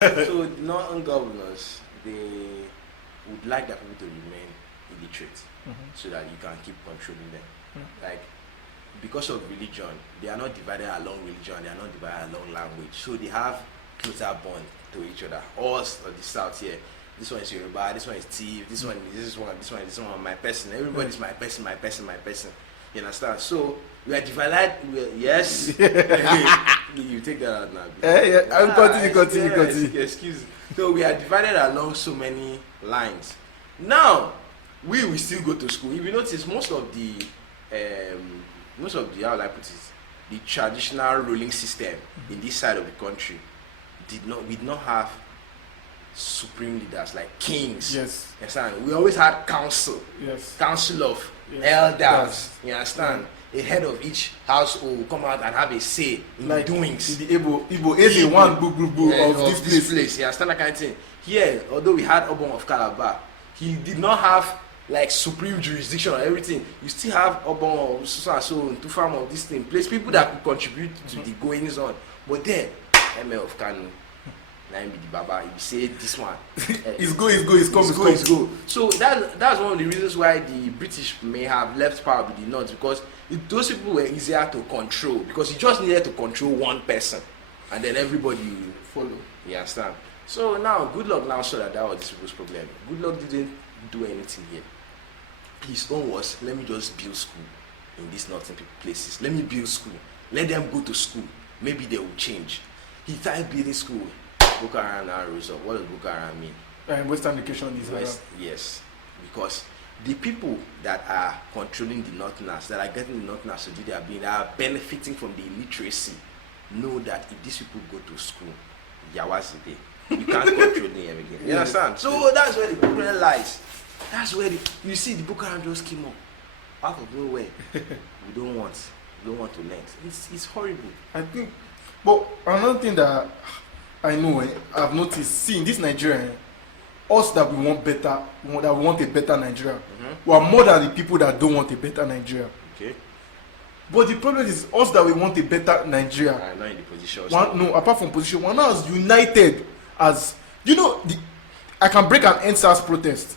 So non-governors, they would like their people to remain illiterate so that you can keep controlling them. Like, because of religion, they are not divided along religion, they are not divided along language. So they have closer bond to each other. Us or the South here, this one is Yoruba, this one is Tiv, this one this one, my person. Everybody's my person, my person, my person. You understand? So we are divided. Yes. You take that out now. I'm continue. Excuse. So we are divided along so many lines. Now we will still go to school. If you notice, most of the how will I put it, the traditional ruling system in this side of the country we did not have supreme leaders like kings. Yes. You understand? We always had council. Yes. Council of elders. Yes. You understand? A head of each household will come out and have a say in Like the doings. in the Igbo is the one boo of this place. You understand that kind of thing? Here, although we had Obon of Calabar, he did not have like supreme jurisdiction on everything. You still have Obon of so and so and Tufam of this thing. Place people that could contribute to the goings on. But then, ML of Kanu, now be the Baba, if you say this one, it's go. So that's one of the reasons why the British may have left power with the North, because those people were easier to control, because you just needed to control one person and then everybody will follow. You understand? So now Goodluck now saw that was these people's problem. Goodluck didn't do anything here. His own was, let me just build school in these northern places. Let me build school. Let them go to school. Maybe they will change. He started building school. Boko Haram now rose up. What does Boko Haram mean? Western education is West, yes, because the people that are controlling the Northerners, that are getting the Northerners to do their being, that are benefiting from the illiteracy, know that if these people go to school, Yawa's the day. You can't control them again. You understand? So that's where the problem lies. That's where you see the Boko Haram just came up out of nowhere. We don't want to learn. It's horrible. I think, but another thing that I know, I've noticed, see in this Nigeria, us that we want better, that we want a better Nigeria, we are more than the people that don't want a better Nigeria. Okay. But the problem is us that we want a better Nigeria. I'm not in the position. No, apart from position, we're not as united as, you know, I can break an NSAS protest.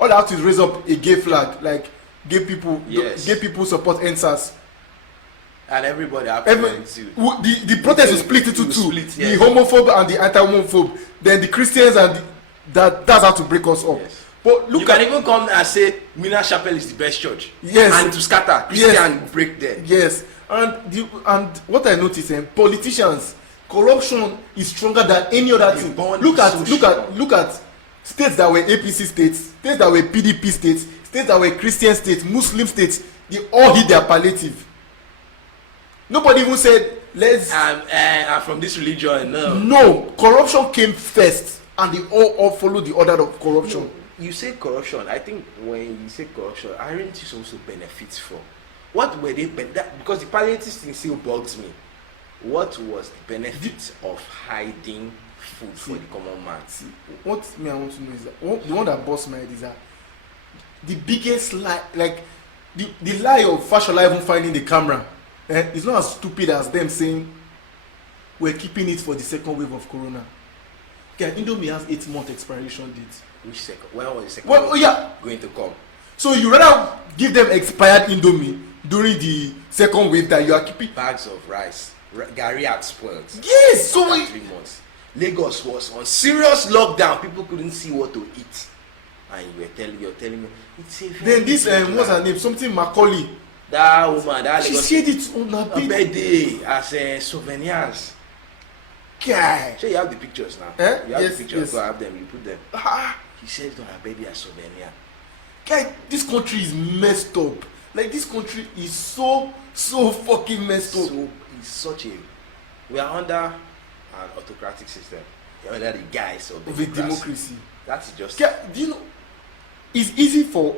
All I have to is raise up a gay flag, like gay people support NSAS. And everybody the protest is split into two. Yes. The homophobe and the anti-homophobe. Then the Christians and that's how to break us up. Yes. But look, you can even come and say Mina Chapel is the best church. Yes. And to scatter Christian break there. Yes. And what I notice, politicians, corruption is stronger than any other thing. Look at states that were APC states that were PDP states that were Christian states, Muslim states. They all hit their palliative. Nobody even said let's. I'm from this religion. No, corruption came first, and they all followed the order of corruption. No, you say corruption. I think when you say corruption, aren't you also benefits from? What were they? Because the palliative thing still bugs me. What was the benefit of hiding food for the common man? See, what me I want to know is that the one that busts my head is that the biggest lie, like the lie of Fashola even finding the camera. It's not as stupid as them saying we're keeping it for the second wave of corona. Okay, Indomie has 8-month expiration date. Which second? When was the second wave going to come? So you rather give them expired Indomie during the second wave that you are keeping bags of rice. Gary had spoiled. Yes, so 3 months. Lagos was on serious lockdown. People couldn't see what to eat, and you're telling me it's a very then this what's her name? Something Macaulay. That woman, she said it on her birthday as souvenirs. Guy. So you have the pictures now. You have the pictures. Yes. Go have them. You put them. He said it on her birthday as souvenir. Guy, this country is messed up. Like this country is so fucking messed up. So it's such a. We are under an autocratic system. We are under the guise of democracy. That's just. Guy, do you know? It's easy for.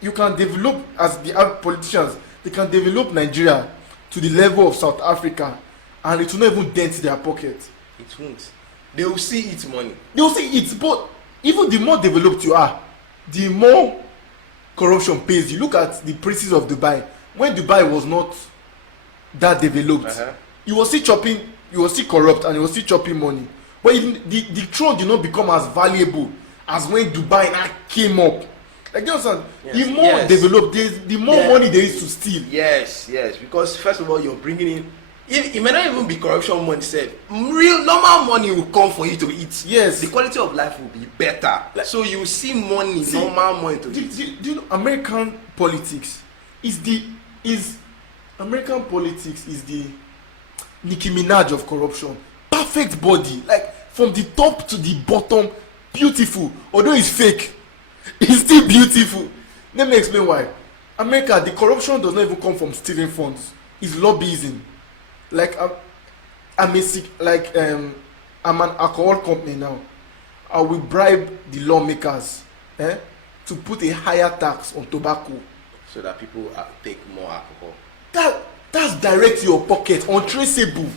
You can develop as the politicians. They can develop Nigeria to the level of South Africa, and it will not even dent their pocket. It won't. They will see it money. They will see it, but even the more developed you are, the more corruption pays. You look at the princes of Dubai. When Dubai was not that developed, you will see chopping, you will see corrupt, and you will see chopping money. But the throne did not become as valuable as when Dubai now came up. Like, you understand? Yes, the more developed, the more money there is to steal. Yes, because first of all, you're bringing in, it may not even be corruption money itself. Real normal money will come for you to eat. Yes. The quality of life will be better. So you see money, normal money to eat. Do you know American politics is the Nicki Minaj of corruption. Perfect body, like from the top to the bottom, beautiful. Although it's fake, it's still beautiful. Let me explain why. America, the corruption does not even come from stealing funds. It's lobbyism. Like I'm an alcohol company now. I will bribe the lawmakers to put a higher tax on tobacco, so that people take more alcohol. That's direct to your pocket, untraceable,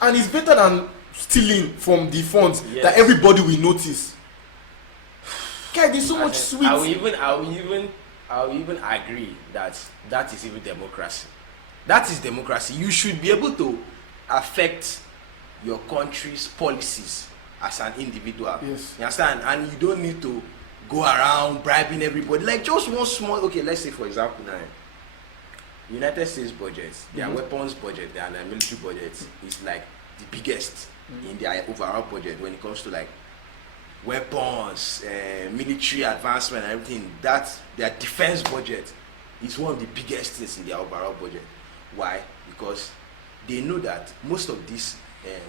and it's better than stealing from the funds that everybody will notice. Guy, there's so much sweet. I will even agree that is even democracy. That is democracy. You should be able to affect your country's policies as an individual. Yes. You understand? And you don't need to go around bribing everybody. Like just one small, okay, let's say for example now, United States budget, their weapons budget, their military budget is like the biggest in their overall budget when it comes to like weapons, military advancement and everything. That their defense budget is one of the biggest things in their overall budget. Why? Because they know that most of these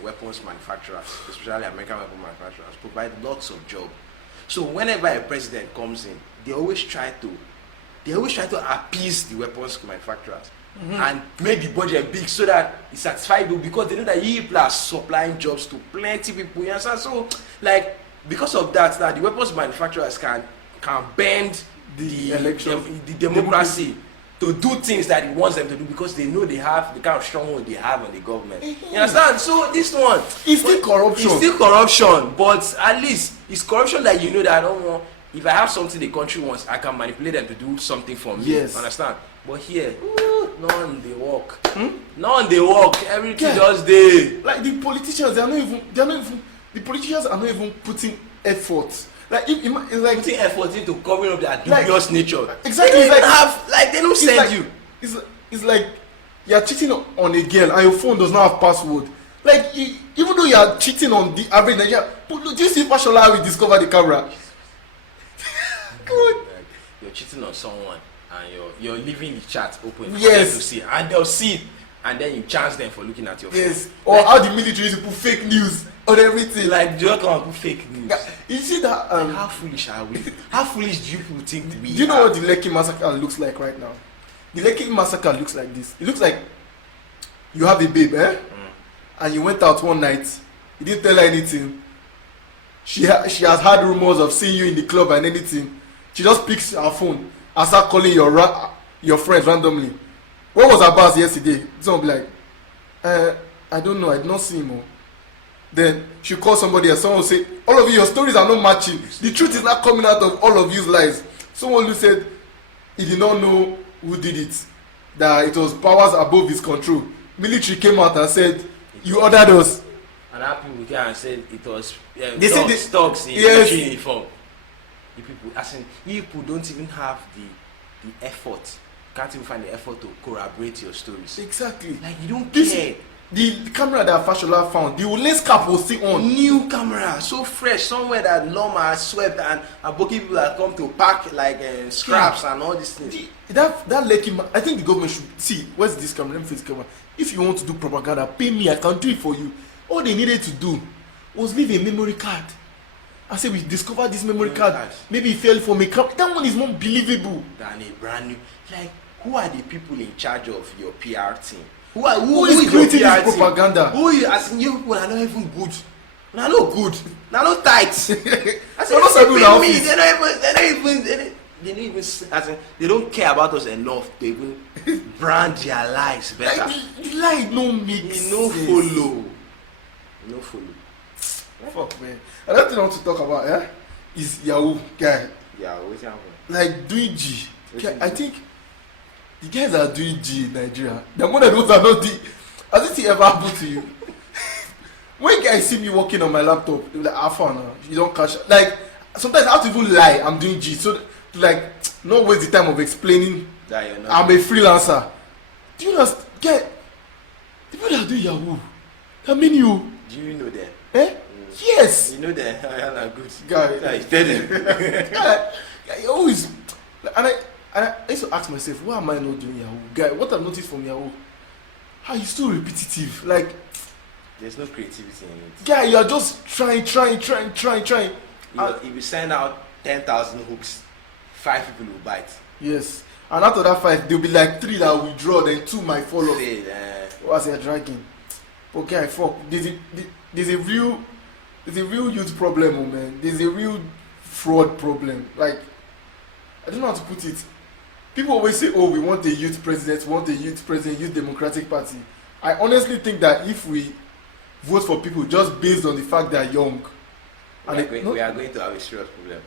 weapons manufacturers, especially American weapon manufacturers, provide lots of jobs. So whenever a president comes in, they always try to appease the weapons manufacturers and make the budget big so that it's satisfiable, because they know that people are supplying jobs to plenty people. You understand? So like because of that, the weapons manufacturers can bend the democracy to do things that he wants them to do, because they know they have the kind of stronghold they have on the government. You understand? So this one it's still corruption. It's still corruption, but at least it's corruption that you know that I don't want. If I have something the country wants, I can manipulate them to do something for me. Yes. Understand? But here, none they work. None they work. Everything just they. Like the politicians, the politicians are not even putting effort. Like it's like putting effort into covering up their dubious nature. Exactly. They they don't send you. It's like you're cheating on a girl and your phone does not have password. Like even though you are cheating on the average Nigerian, but do you see Fashola will discover the camera? Good. Like, you're cheating on someone and you're leaving the chat open for yes. them to see, and they'll see it, and then you chance them for looking at your phone. Yes. Or like, how the military used to put fake news on everything. Like do you come put fake news? You see that? How foolish are we? How foolish do you people think we are? Do you know what the Lekki massacre looks like right now? The Lekki massacre looks like this. It looks like you have a babe, and you went out one night. You didn't tell her anything. She has had rumors of seeing you in the club and anything. She just picks her phone and start calling your friends randomly. What was Abbas yesterday? Someone be like, I don't know, I did not see him. Then she call somebody else. Someone will say, all of you, your stories are not matching. The truth is not coming out of all of you's lies. Someone who said he did not know who did it, that it was powers above his control. Military came out and said, you ordered us. And that people came and said it was they said thugs in military uniform. The people, as in, people don't even have the effort, can't even find the effort to corroborate your stories. Exactly. Like you don't care. The camera that Fashola found, the lens cap was still on. New camera, so fresh, somewhere that Loma has swept and Aboki people have come to pack like scraps and all these things. That Lekki, I think the government should see, where's this camera? Let me face the camera. If you want to do propaganda, pay me, I can do it for you. All they needed to do was leave a memory card. I said, we discovered this memory card. Maybe it fell from a camera. That one is more believable than a brand new. Like, who are the people in charge of your PR team? Who is creating your PR this propaganda? Who are you? As in, you people are not even good. They're not good. They're not tight. I said, they don't even, as in, they don't care about us enough to even brand their lives better. Like, the lie no make sense. No follow. Fuck, man. Another thing I want to talk about, is Yahoo guy. Yeah, what's happening? Like doing G. I think the guys that are doing G in Nigeria, they're more than those that are not doing. Has it ever happened to you? when guys see me working on my laptop, they're like, "Alpha, no, you don't catch." Like sometimes I have to even lie. I'm doing G, so to like not waste the time of explaining. That you're not I'm a freelancer. Do you understand? Get the people that do Yahoo. How many you? Do you know them? Eh? Yes. You know them. Are good. Guy. Tell them. I always and I used to ask myself, why am I not doing Yahoo? Guy, what I've noticed from Yahoo, how you still repetitive. Like there's no creativity in it. Guy, you are just trying. If you send out 10,000 hooks, 5 people will bite. Yes. And out of that 5, there'll be like 3 that will withdraw, then 2 might follow. What's you're dragging? Okay, fuck. There's a real youth problem, oh man. There's a real fraud problem. Like, I don't know how to put it. People always say, oh, we want a youth president, youth democratic party. I honestly think that if we vote for people just based on the fact they are young, we are going to have a serious problem.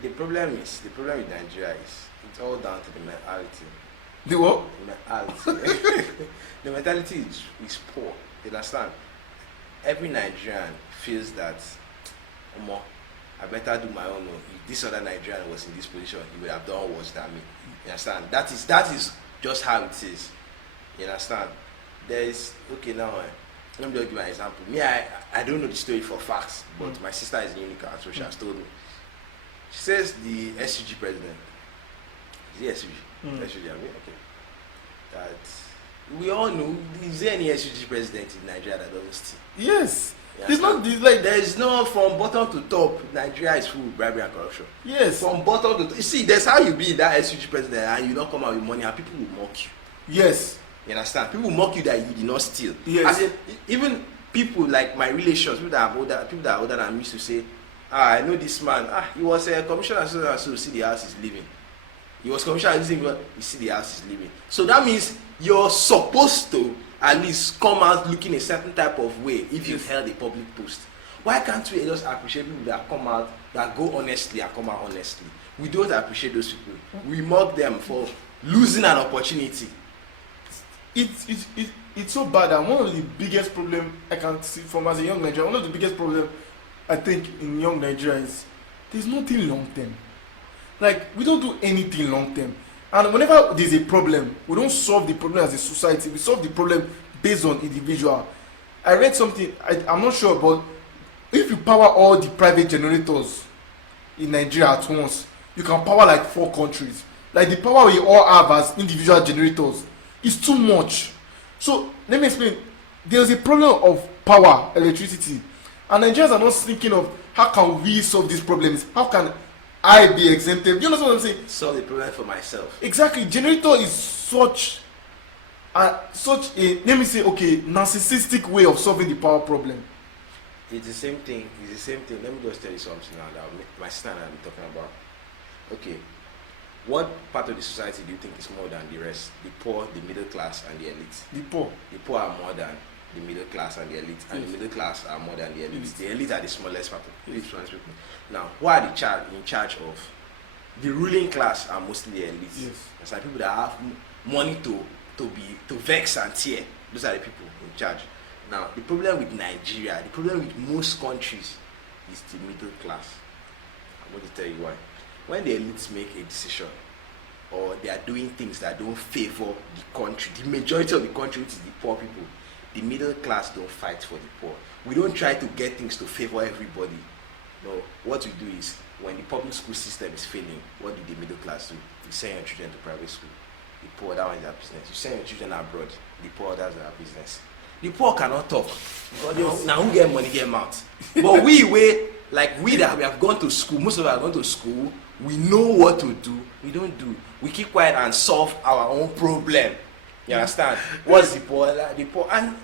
The problem with Nigeria is it's all down to the mentality. The what? The mentality. The mentality is poor. You understand? Every Nigerian feels that, I better do my own. If this other Nigerian was in this position, he would have done worse than me. You understand? That is just how it is. You understand? There is now. Let me just give you an example. Me, I don't know the story for facts, but my sister is in Unica, so she has told me. She says the SUG president. Is he SUG? SUG, I mean, okay. That we all know. Is there any SUG president in Nigeria that doesn't steal? Yes. It's not like there is no from bottom to top. Nigeria is full of bribery and corruption. Yes. From bottom to top. You see, that's how you be that SUG president and you don't come out with money and people will mock you. Yes. You understand? People mock you that you did not steal. Yes. As in, even people like my relations, people that are older than me used to say, I know this man. He was a commissioner, so see the house is living. He was commissioner, you see the house is living. So that means you're supposed to at least come out looking a certain type of way if you've held a public post. Why can't we just appreciate people that come out, that go honestly and come out honestly? We don't appreciate those people. We mock them for losing an opportunity. It's so bad, and one of the biggest problem I can see from as a young Nigerian, one of the biggest problem I think in young Nigeria is there's nothing long term. Like, we don't do anything long term. And whenever there's a problem, we don't solve the problem as a society, we solve the problem based on individual. I read something, I'm not sure, but if you power all the private generators in Nigeria at once, you can power like 4 countries. Like, the power we all have as individual generators is too much. So let me explain. There's a problem of power, electricity, and Nigerians are not thinking of how can we solve these problems. How can I be exempted? You understand what I'm saying? Solve the problem for myself. Exactly. Generator is such a let me say, okay, narcissistic way of solving the power problem. It's the same thing. Let me just tell you something now that my sister and I are talking about. Okay. What part of the society do you think is more than the rest? The poor, the middle class, and the elite? The poor. The poor are more than the middle class and the elite, and the middle class are more than the elite. Yes. The elite are the smallest part of the smallest people. Now, who are in charge of? The ruling class are mostly the elite. Yes. It's like people that have money to vex and tear. Those are the people in charge. Now, the problem with Nigeria, the problem with most countries, is the middle class. I'm going to tell you why. When the elites make a decision or they are doing things that don't favor the country, the majority of the country, which is the poor people, the middle class don't fight for the poor. We don't try to get things to favor everybody. No, what we do is when the public school system is failing, what do the middle class do? You send your children to private school. The poor, that one is their business. You send your children abroad. The poor, that's their business. The poor cannot talk. Because now who get money, get mouth. But we that we have gone to school, most of us have gone to school, we know what to do, we don't do. We keep quiet and solve our own problem. You understand? What's the poor? The poor. And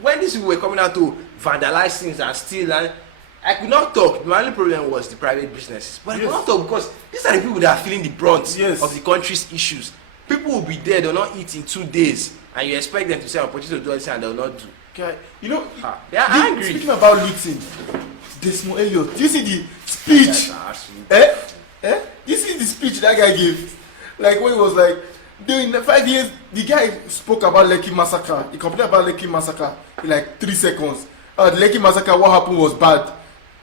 when these people were coming out to vandalize things and steal, and I could not talk. My only problem was the private businesses. But I could not talk because these are the people that are feeling the brunt of the country's issues. People will be there, they'll not eat in 2 days, and you expect them to say, I'm opportunity to do this, and they'll not do. Okay. You know, they are angry. Speaking about looting, Desmond Elliot, do you see the speech? Do you see the speech that guy gave? Like, when he was like, during the 5 years, the guy spoke about Lekki massacre. He complained about Lekki massacre in like 3 seconds. the Lekki massacre, what happened was bad.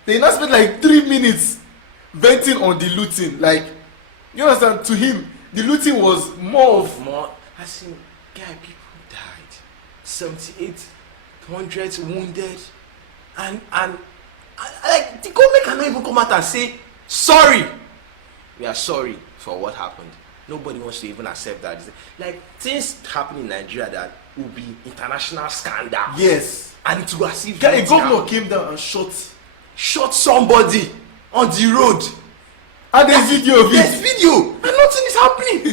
They now spent like 3 minutes venting on the looting. Like, you understand? To him, the looting was more. I see, guy, people died, 78 hundreds wounded, and like the government cannot even come out and say sorry. We are sorry for what happened. Nobody wants to even accept that. Like, things happen in Nigeria that will be international scandal. Yes. And it will as if a governor came down and shot somebody on the road. And there's video of it. There's video, and nothing is happening.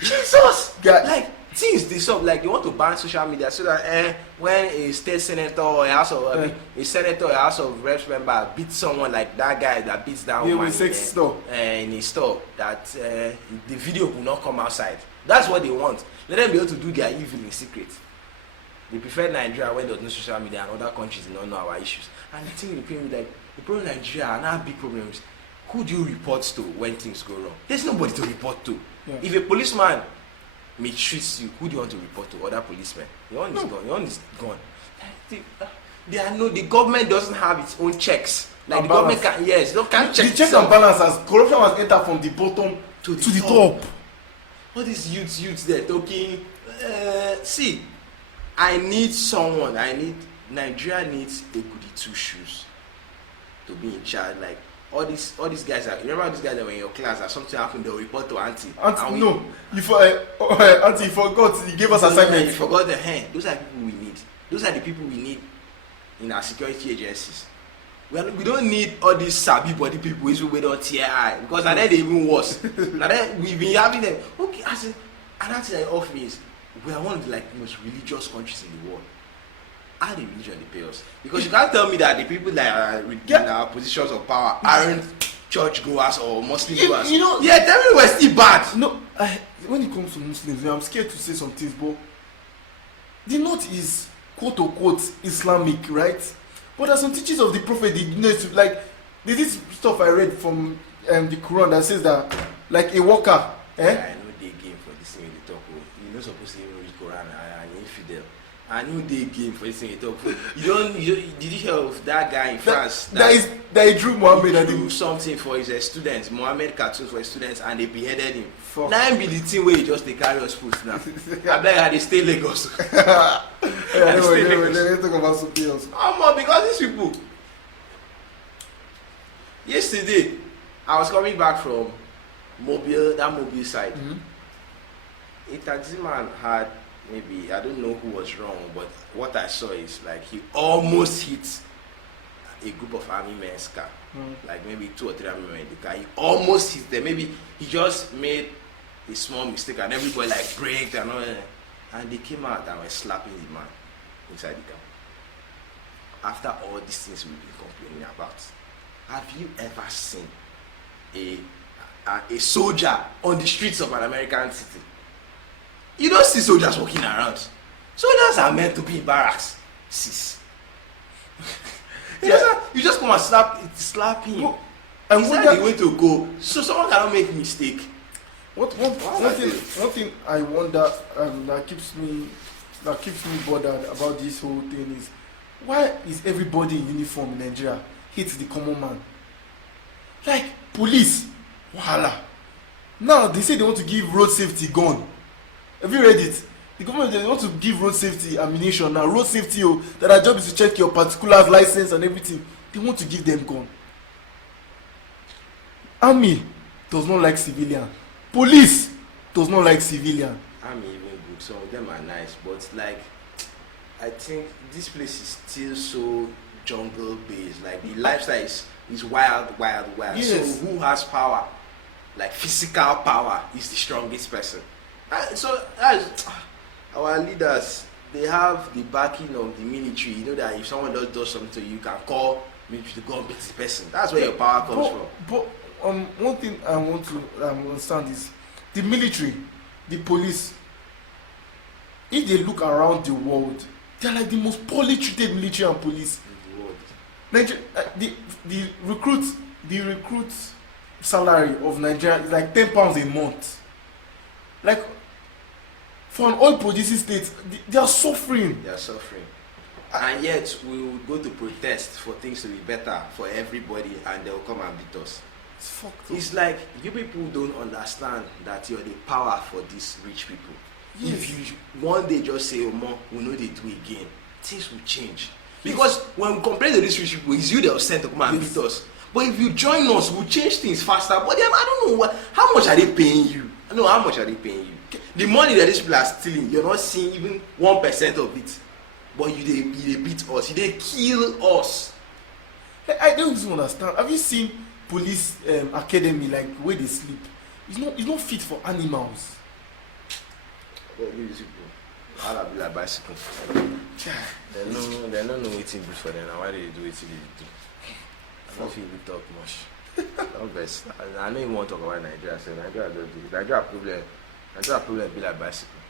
Jesus. Like, things they stop, like they want to ban social media so that when a state senator or a house of a senator or a house of reps member beats someone, like that guy that beats that woman in a store, that the video will not come outside. That's what they want. Let them be able to do their evil in secret. They prefer Nigeria when there's no social media and other countries do not know our issues. And the thing with the problem in Nigeria and our big problems, who do you report to when things go wrong? There's nobody to report to. Yeah. If a policeman mistreats you, who do you want to report to? Other policemen. Your own is gone. Your own is gone. The government doesn't have its own checks. Like and the balance. Government can't check. The checks and balances, corruption has entered from the bottom to the top. All these youths they're talking. See, Nigeria needs a goody two shoes to be in charge. Like all these guys are. You remember these guys that were in your class and something happened, they'll report to auntie. Auntie, no, auntie, you forgot. You gave us assignment. You forgot the hand. Those are the people we need. Those are the people we need in our security agencies. We don't need all these sabi body people who don't tear eye, because and then they even worse. And then we've been having them. Okay, another thing that off me is we are one of the most religious countries in the world. How the religion they pay us? Because you can't tell me that the people that are in our positions of power aren't church goers or Muslim goers. Tell me we're still bad. No, when it comes to Muslims, I'm scared to say some things, but the north is quote unquote Islamic, right? But there's some teachings of the prophet there's this stuff I read from the Quran that says that like a worker. I know they game for this thing they talk. You're not supposed to even read Quran and infidel. I know they game for this thing they talk. Did you hear of that guy in France? That drew Muhammad and drew something for his students, Muhammad cartoons for his students, and they beheaded him. Now be the thing where he just they carry us foot now. I beg how they stay Lagos. Let's talk about something else. Because these people. Yesterday, I was coming back from Mobile side. Mm-hmm. A taxi man had maybe, I don't know who was wrong, but what I saw is like he almost hit a group of army men's car. Like maybe 2 or 3 army men in the car. He almost hit them. Maybe he just made a small mistake and everybody like braked and all that. And they came out and were slapping the man inside the car. After all these things we've been complaining about, have you ever seen a soldier on the streets of an American city? You don't see soldiers walking around. Soldiers are meant to be in barracks. Sis. You just come and slap him. And where the way to go, so someone cannot make a mistake. One thing I wonder that keeps me bothered about this whole thing is, why is everybody in uniform in Nigeria hate the common man? Like police, wahala. Now they say they want to give road safety gun. Have you read it? The government, they want to give road safety ammunition now. Road safety, that our job is to check your particulars, license and everything. They want to give them gun. Army does not like civilian. Police does not like civilian. Army even good. Some of them are nice, but like I think this place is still so jungle based. Like the lifestyle is wild. Yes. So who has power? Like physical power is the strongest person. So as our leaders, they have the backing of the military. You know that if someone does something to you, you can call military to go and beat the person. That's where your power comes from. But one thing I want to understand is the military, the police. If they look around the world, they're like the most poorly treated military and police in the world. Nigeria, the recruit salary of Nigeria is like £10 a month. Like for an oil producing state, they are suffering. And yet we will go to protest for things to be better for everybody, and they will come and beat us. It's fucked up. It's like you people don't understand that you're the power for these rich people. Yes. If you one day just say, "Oh, more, we know they do again," things will change. Because when we complain to these rich people, it's you that will send to come and beat us. But if you join us, we'll change things faster. But then, I don't know how much are they paying you? I know how much are they paying you. The money that these people are stealing, you're not seeing even 1% of it. But they beat us, they kill us. I don't even understand. Have you seen police academy, like where they sleep? It's not fit for animals. But these people, I'll be like bicycle. They don't know what's good for them and why they do it they do. I don't feel we talk much. Not best. I don't even want to talk about Nigeria. So Nigeria problem be like bicycle.